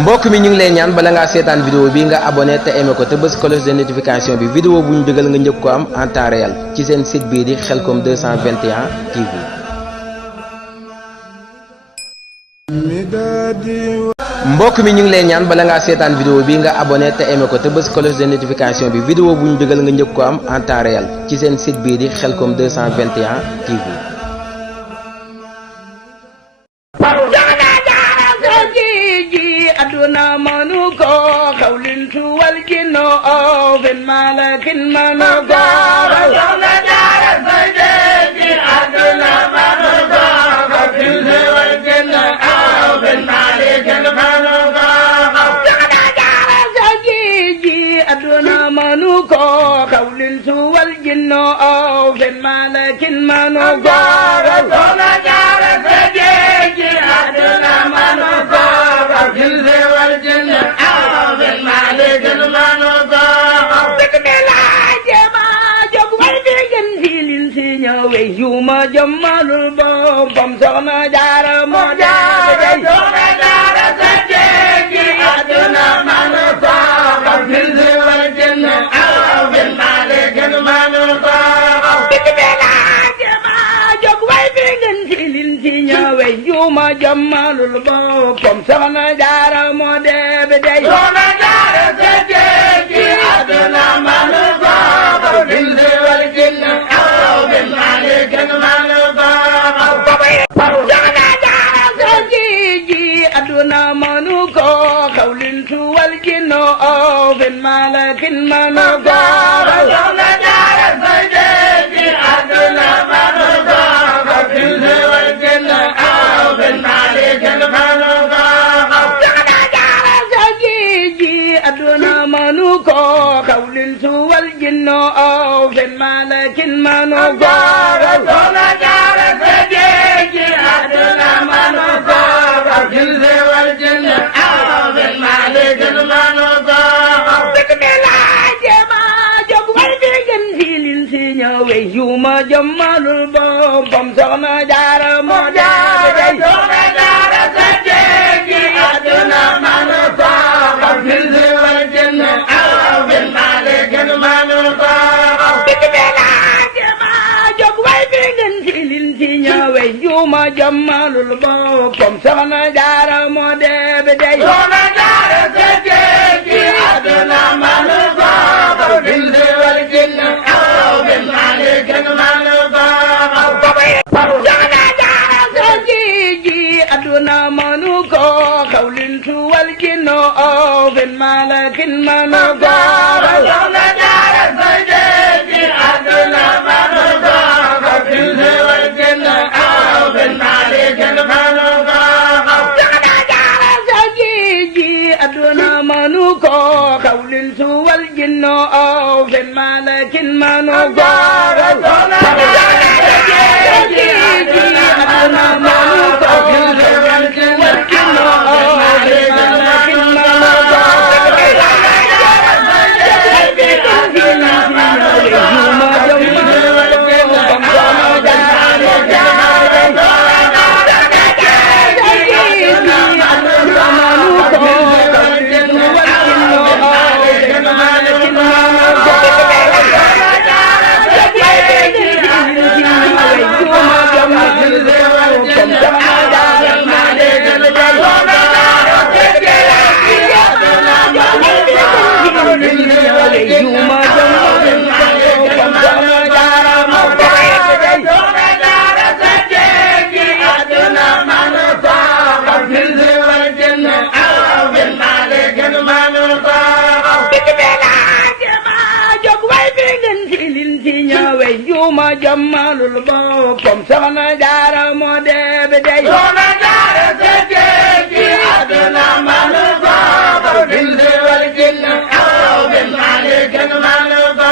mbokk mi ñu ngi lay ñaan bala ngaa seetaan vidéo bi nga abonné te aimé ko te bës cloche de notification bi vidéo bu ñu dugal nga njëkk ko am en temps réel ci seen site bii di Khelcom 221 TV. mbokk mi ñu ngi lay ñaan bala ngaa seetaan vidéo bi nga abonné te aimé ko te bës cloche de notification bi vidéo bu ñu dugal nga njëkk ko am en temps réel ci seen site bii di Khelcom 221 TV. aduna manuko khawlin tuwal jinno bin malakin manuko aduna dara sajdi aduna manuko khawlin tuwal jinno bin malakin manuko aduna dara sajdi aduna manuko khawlin tuwal jinno bin malakin manuko aduna dara sajdi aduna manuko yuma jamalul bam soxna jaara moo jaara soxna jaara sa jeegi aduna manu ko xafil si wal janna aw bin malikin manu ko bikbela jema jog way bi ngeen silin si ñëwe yuma jamalul bam soxna jaara moo debe dey soxna jaara sa jeegi aduna manu ko xafil si wal janna aw bin malikin manu ko aduna manu ko khawlin tuwal jinno bin malakin manu ko soxna jaara sajdi aduna manu ko khawlin tuwal jinno bin malakin manu ko soxna jaara sajdi aduna manu ko khawlin tuwal jinno bin malakin manu ko soxna jaara sajdi aduna manu ko khawlin tuwal jinno bin malakin manu ko bikmela jema jog way bi ngeen silin si ñëwe yuma jamalul bam soxna jaara moo jaara soxna jaara sajdi aduna manu ko khawlin tuwal jinno bin malakin manu ko bikmela jema jog way bi ngeen silin si ñëwe yuma jamalul bam soxna jaara moo debe dey soxna jaara sajdi aduna manu ko khawlin tuwal jinno bin malakin manu ko soxna jaara sajdi aduna manu ko khawlin tuwal jinno bin malakin manu ko soxna jaara sajdi aduna manu ko khawlin tuwal jinno bin malakin manu ko soxna jaara sajdi aduna manu ko khawlin tuwal jinno bin malakin manu ko soxna jaara sajdi aduna manu ko khawlin tuwal jinno bin malakin manu ko yuma jamalul bam soxna jaara moo debe dey soxna jaara sajdi aduna manu ko khawlin tuwal jinno bin malakin manu ko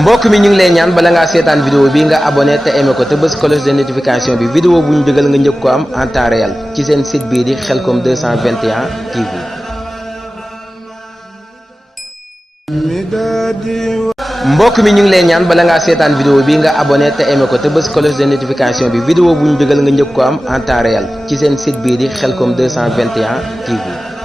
mbokk mi ñu ngi lay ñaan bala ngaa seetaan vidéo bi nga abonné te aimé ko te bës cloche de notification bi vidéo bu ñu dugal nga njëkk ko am en temps réel ci seen site bii di Khelcom 221 TV. mbokk mi ñu ngi lay ñaan bala ngaa seetaan vidéo bi nga abonné te aimé ko te bës cloche de notification bi vidéo bu ñu dugal nga njëkk ko am en temps réel ci seen site bii di Khelcom 221 TV